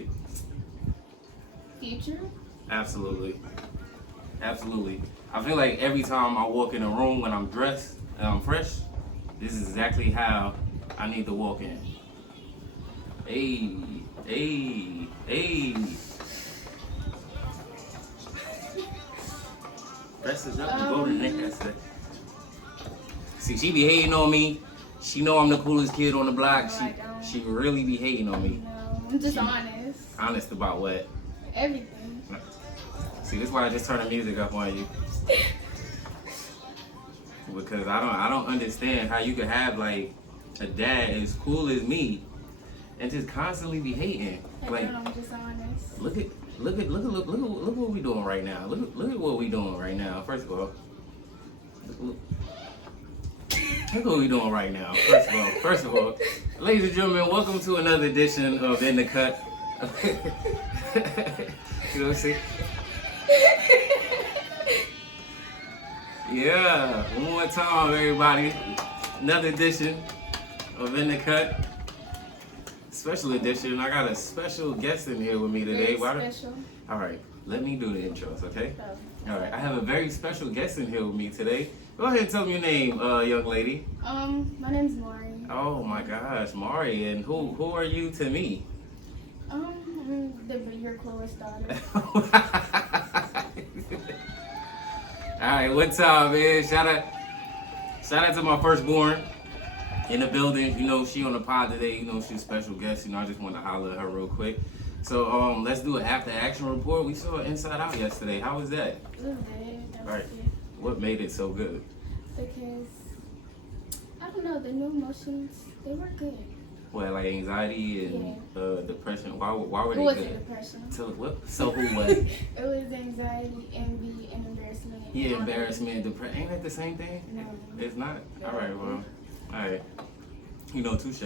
music? Future? Absolutely. Absolutely. I feel like every time I walk in a room when I'm dressed and I'm fresh, this is exactly how I need to walk in. Hey, hey, hey. Press it up and go to the next. See, she be hating on me. She know I'm the coolest kid on the block. No, She really be hating on me. No, I'm just honest. Honest about what? Everything. See, this is why I just turn the music up on you. Because I don't understand how you could have like a dad as cool as me and just constantly be hating. Like, I'm just honest. look what we doing right now. Look at what we doing right now. First of all, look what we doing right now. First of all, ladies and gentlemen, welcome to another edition of In the Cut. You know what I'm saying? Yeah, one more time, everybody. Another edition of In the Cut. Special edition. I got a special guest in here with me today. Very special. All right, let me do the intros, okay? Oh. All right, I have a very special guest in here with me today. Go ahead and tell me your name, young lady. My name's Mariii. Oh my gosh, Mariii, and who are you to me? I'm your coolest daughter. All right, what's up, man? Shout out to my firstborn in the building. You know, she on the pod today. You know, she's a special guest. You know, I just want to holler at her real quick. So, let's do an after action report. We saw Inside Out yesterday. How was that? It was good. That was Right. good. What made it so good? Because, I don't know, the new emotions, they were good. Well, like anxiety and depression. Why were It they wasn't good? depression. So what? So who was? It was anxiety, envy, and embarrassment. Yeah, embarrassment, depression. Ain't that the same thing? No. It's not. All right, well, all right. You know, touche.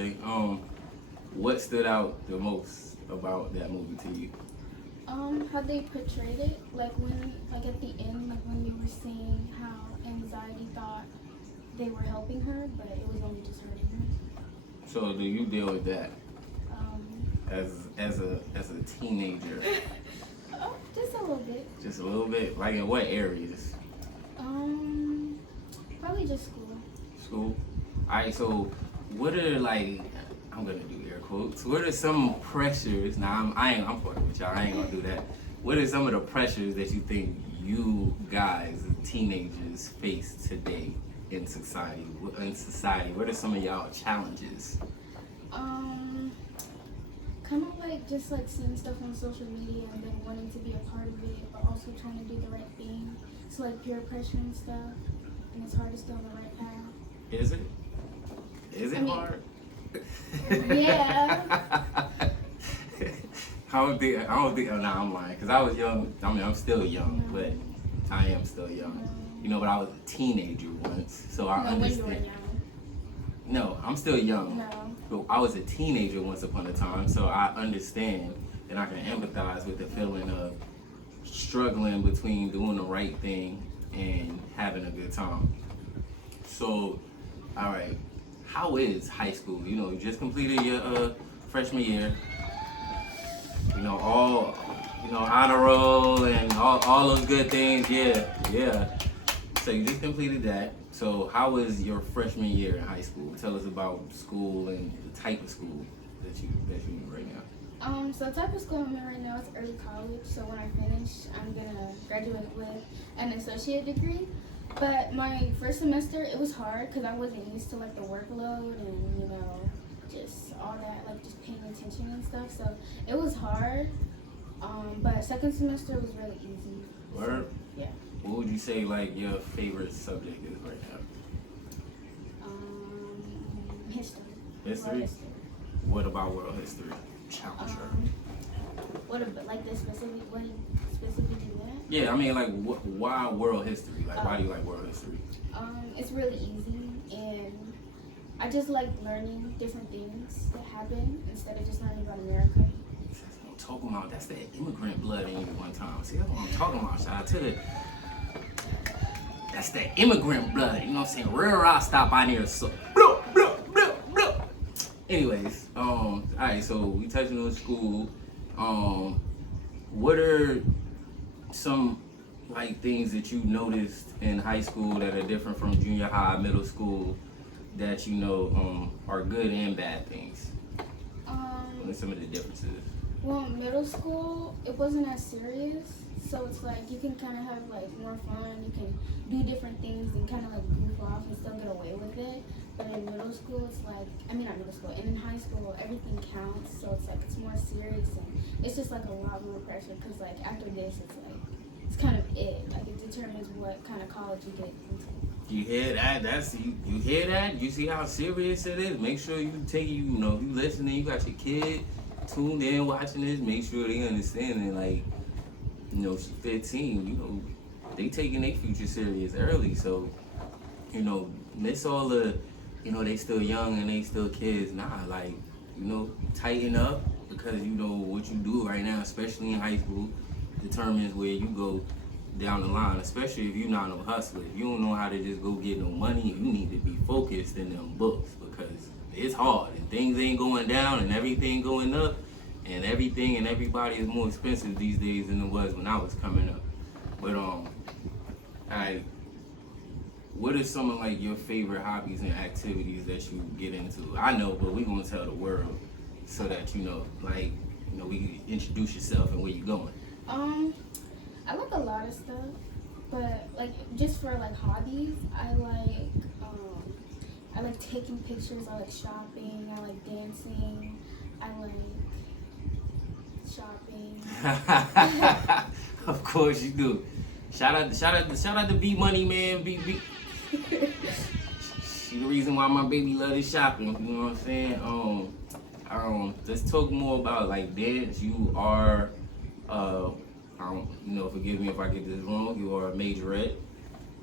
What stood out the most about that movie to you? How they portrayed it, like at the end, like when we were seeing how anxiety thought they were helping her, but it was only just hurting her. So do you deal with that as a teenager? Just a little bit. Just a little bit. Like in what areas? Probably just school. School. All right. So what are like? I'm gonna do air quotes. What are some pressures? Now I'm fucking with y'all. I ain't gonna do that. What are some of the pressures that you think you guys, teenagers, face today in society? What are some of y'all challenges? Kind of like just like seeing stuff on social media and then wanting to be a part of it, but also trying to do the right thing. So like peer pressure and stuff, and it's hard to stay on the right path. Is it? Is it hard? Yeah. I don't think, nah, I'm lying. Because I was young. I mean, I'm still young, but I am still young. You know, but I was a teenager once, so I understand. When you were young. No, I'm still young. No. But I was a teenager once upon a time, so I understand and I can empathize with the feeling of struggling between doing the right thing and having a good time. So, all right, how is high school? You know, you just completed your freshman year. You know, honor roll and all those good things. Yeah. So you just completed that. So how was your freshman year in high school? Tell us about school and the type of school that you in right now. So the type of school I'm in right now is early college. So when I finish, I'm gonna graduate with an associate degree. But my first semester, it was hard because I wasn't used to like the workload and just all that, like just paying attention and stuff. So it was hard. But second semester was really easy. Word? Yeah. What would you say like your favorite subject is right now? History. History? World history. What about world history? Challenge her. What about like the specific? What specifically that? Yeah, I mean like why world history? Like why do you like world history? It's really easy and I just like learning different things that happen instead of just learning about America. That's what I'm talking about. That's that immigrant blood in you one time. See, that's what I'm talking about. Shout out to the. That's that immigrant blood. You know what I'm saying? Real raw stop by near so. Blah, blah, blah, blah. Anyways, all right. So we touching on school. What are some like things that you noticed in high school that are different from junior high, middle school, that you know are good and bad things? What are some of the differences? Well, middle school, it wasn't as serious, so it's like you can kind of have like more fun. You can do different things and kind of like goof off and still get away with it. But in middle school, it's like, I mean, not middle school, and in high school, everything counts, so it's like it's more serious and it's just like a lot more pressure because like after this, it's like, it's kind of it. Like it determines what kind of college you get into. You hear that? You hear that? You see how serious it is? Make sure you take you know, you listening, you got your kid tuned in watching this, make sure they understand it. Like, you know, she's 15, you know, they taking their future serious early, so, you know, miss all the, you know, they still young and they still kids. Nah, like, you know, tighten up, because you know what you do right now, especially in high school, determines where you go down the line, especially if you're not no hustler. If you don't know how to just go get no money, you need to be focused in them books, because it's hard and things ain't going down and everything going up, and everything and everybody is more expensive these days than it was when I was coming up. But alright, what are some of like your favorite hobbies and activities that you get into? I know, but we gonna tell the world so that you know, like, you know, we can introduce yourself and where you going. I like a lot of stuff, but like just for like hobbies, I like taking pictures, I like shopping, I like dancing, I like shopping. Of course you do. Shout out to B Money, man. B. She the reason why my baby love this shopping. You know what I'm saying? Let's talk more about like dance. You are, you know, forgive me if I get this wrong. You are a majorette,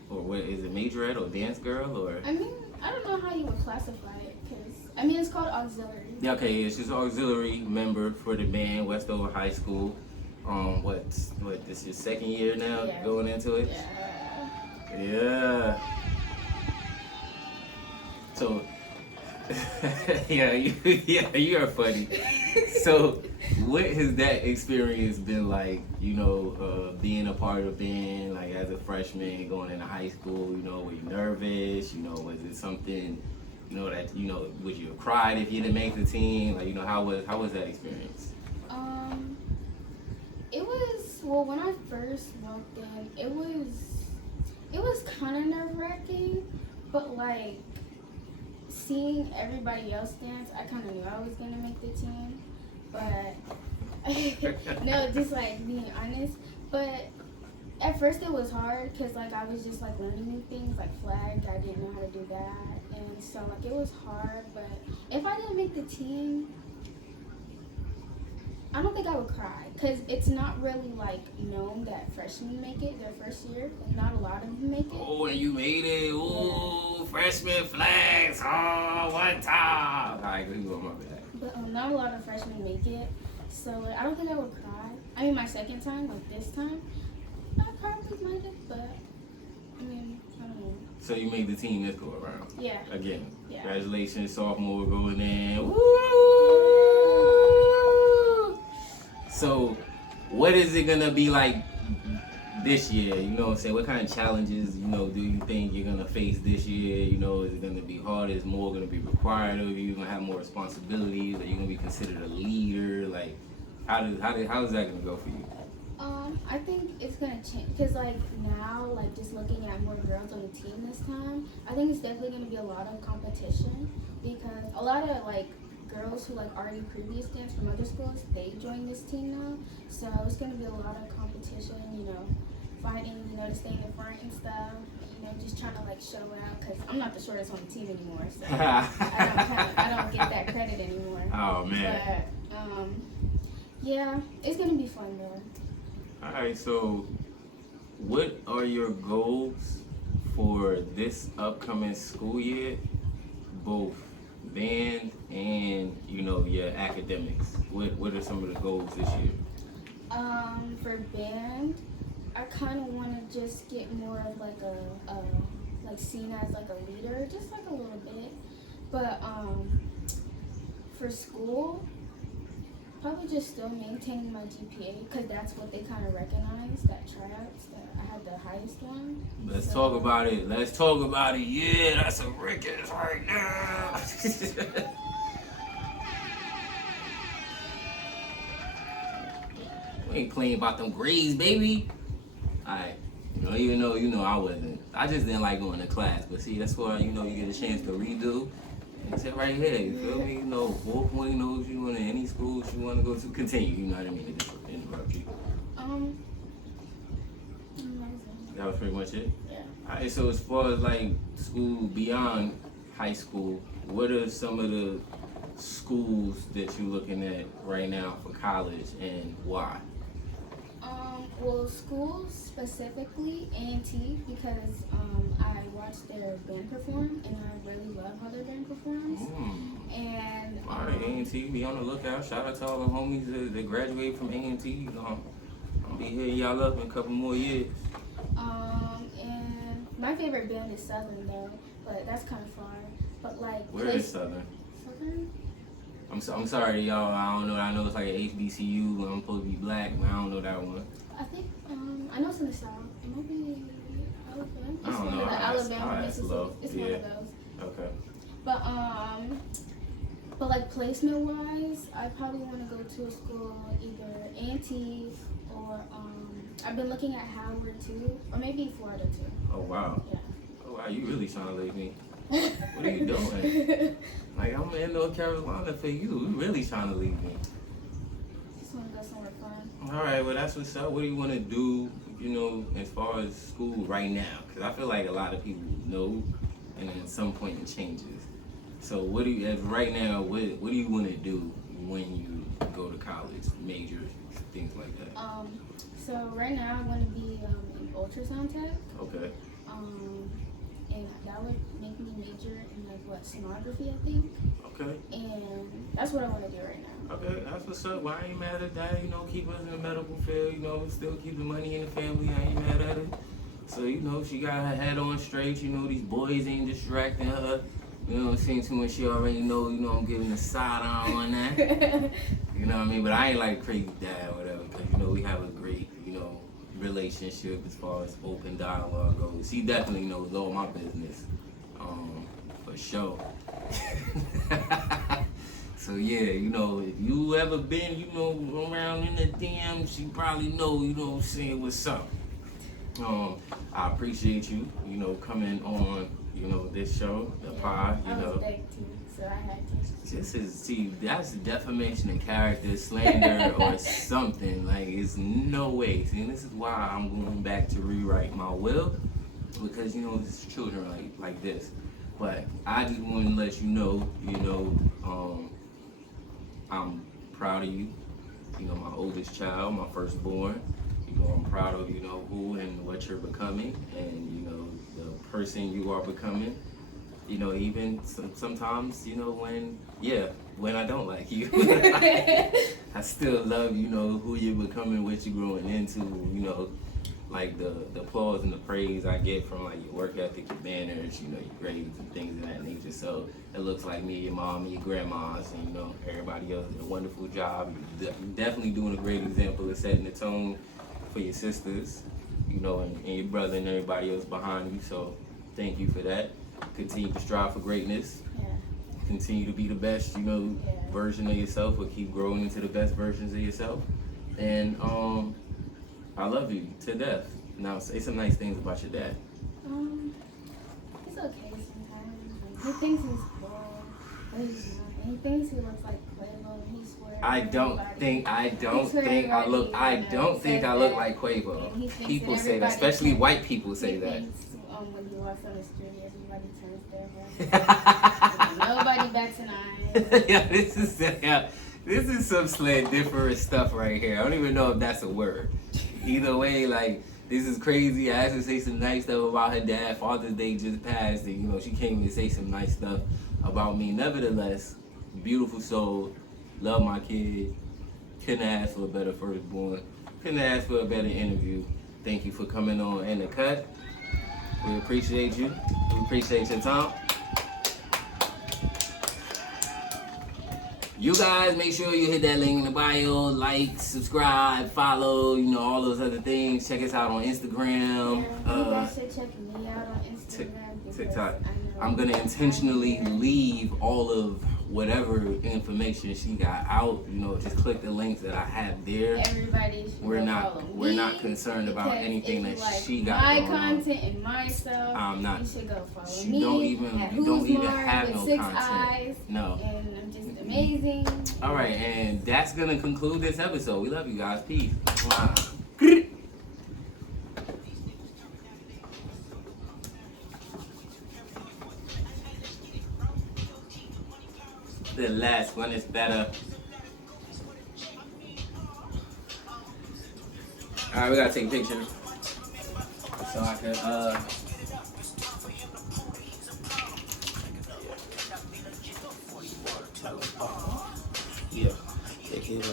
or what is it, majorette or dance girl, or? I mean, I don't know how you would classify it, because I mean it's called auxiliary. Yeah, okay, it's just auxiliary member for the band, Westover High School. What this is your second year now, Yeah. going into it? Yeah. Yeah. So, yeah, you are funny. So, what has that experience been like, you know, being a part of a band, like as a freshman going into high school, you know, were you nervous? You know, was it something, you know, that, you know, would you have cried if you didn't make the team? Like, you know, how was that experience? It was, well, when I first walked in, it was kind of nerve-wracking, but like seeing everybody else dance, I kind of knew I was gonna make the team, but no, just like being honest. But at first it was hard because like I was just like learning new things, like flag, I didn't know how to do that, and so like it was hard. But if I didn't make the team, I don't think I would cry, because it's not really like known that freshmen make it their first year. Not a lot of them make it. Oh, and you made it. Ooh, freshman flags. Oh, one time. All right, you go, my bad. But not a lot of freshmen make it, so like, I don't think I would cry. I mean, my second time, like this time, I probably might have, but I mean, I don't know. So you made the team this go around? Yeah. Again. Yeah. Congratulations, sophomore going in. Woo! So, what is it gonna be like this year? You know what I'm saying? What kind of challenges, you know, do you think you're gonna face this year? You know, is it gonna be hard? Is more gonna be required of you? You gonna have more responsibilities? Are you gonna be considered a leader? Like, how is that gonna go for you? I think it's gonna change, because like now, like just looking at more girls on the team this time, I think it's definitely gonna be a lot of competition, because a lot of like girls who like already previous dance from other schools, they join this team now, so it's gonna be a lot of competition, you know, fighting, you know, to stay in the front and stuff, you know, just trying to like show out, because I'm not the shortest on the team anymore, so I don't get that credit anymore. Oh man. But yeah, it's gonna be fun though. All right, so what are your goals for this upcoming school year, both band and, you know, your academics? What are some of the goals this year? For band, I kind of want to just get more of like like seen as like a leader, just like a little bit. But for school, Probably just still maintaining my GPA because that's what they kind of recognized, that tryouts, that I had the highest one. Let's talk about it. Let's talk about it. Yeah, that's a record right now. We ain't playing about them grades, baby. Alright. Even though, I wasn't. I just didn't like going to class. But see, that's why, you get a chance to redo. And it's right here, you feel me? 4.0 you want to any schools you want to go to. Continue, you know what I mean? To interrupt you. That was pretty much it? Yeah. Alright, so as far as like school beyond high school, what are some of the schools that you're looking at right now for college and why? Well, schools specifically A&T because I watched their band perform and I really love how their band performs. And alright, A&T, be on the lookout. Shout out to all the homies that graduated from A&T. I'll be hitting y'all up in a couple more years. And my favorite band is Southern though, but that's kind of far. But like where is Southern? Southern? I'm sorry, y'all. I don't know. I know it's like an HBCU. I'm supposed to be black, but I don't know that one. I think I know it's in the South. It might be Alabama. It's I don't one know. of the Alabama, That's Mississippi. low. It's Yeah. one of those. Okay. But like placement wise, I probably want to go to a school either A&T or I've been looking at Howard too, or maybe Florida too. Oh wow. Yeah. Oh wow, you really trying to leave me. What are you doing? Like, I'm in North Carolina for you. You really trying to leave me. Just want to go somewhere fun. All right, well, that's what's up. What do you want to do, as far as school right now? Because I feel like a lot of people know, and then at some point it changes. So what do you, as right now, what do you want to do when you go to college, major, things like that? So right now I want to be in ultrasound tech. Okay. And that would make me major in like sonography, I think. Okay. And that's what I want to do right now. Okay, that's what's up. Well, I ain't mad at that. Keep us in the medical field. Still keep the money in the family. I ain't mad at it. So, she got her head on straight. These boys ain't distracting her. Seeing too much. She already know. I'm giving the side on that. You know what I mean? But I ain't like crazy dad or whatever. Because, we have a great, relationship as far as open dialogue goes. He definitely knows all my business. For sure. So yeah, if you ever been, around in the DMs, you probably know, what's up. I appreciate you, coming on, this show, the pod, I was begged to, so I had to. That's defamation of character, slander, or something. Like, it's no way. See, and this is why I'm going back to rewrite my will, because, it's children like this. But I just want to let you know, I'm proud of you. My oldest child, my firstborn. I'm proud of, who and what you're becoming, and, the person you are becoming. Even sometimes, when I don't like you. I still love, who you're becoming, what you're growing into, like the applause and the praise I get from like your work ethic, your manners, your grades and things of that nature. So it looks like me, your mom, and your grandmas, and everybody else did a wonderful job. You're definitely doing a great example of setting the tone for your sisters, and your brother and everybody else behind you. So thank you for that. Continue to strive for greatness. Yeah. Continue to be the best, version of yourself, or keep growing into the best versions of yourself. And I love you to death. Now say some nice things about your dad. It's okay sometimes. He thinks he's cool, but he's not. And he thinks he looks like Quavo, and he swears. I don't think I look like Quavo. People say that, especially white people say that. When he walks on the street, everybody turns their head. Nobody bats an eye. This is some slandiferous stuff right here. I don't even know if that's a word. Either way, like, this is crazy. I asked her to say some nice stuff about her dad. Father's Day just passed, and she came and say some nice stuff about me. Nevertheless, beautiful soul, love my kid. Couldn't ask for a better firstborn. Couldn't ask for a better interview. Thank you for coming on In the Cut. We appreciate you. We appreciate your time. You guys, make sure you hit that link in the bio, like, subscribe, follow, you know, all those other things. Check us out on Instagram. You guys should check me out on Instagram. TikTok. I'm gonna intentionally leave all of whatever information she got out. You know, just click the links that I have there. Everybody should We're follow not concerned about anything that she got my going content on. and my stuff. I'm not. You should go follow You me. don't even have with no 6 content. eyes, No. And I'm just amazing. All right, and that's gonna conclude this episode. We love you guys. Peace. Wow. The last one is better. All right, we gotta take a picture so I can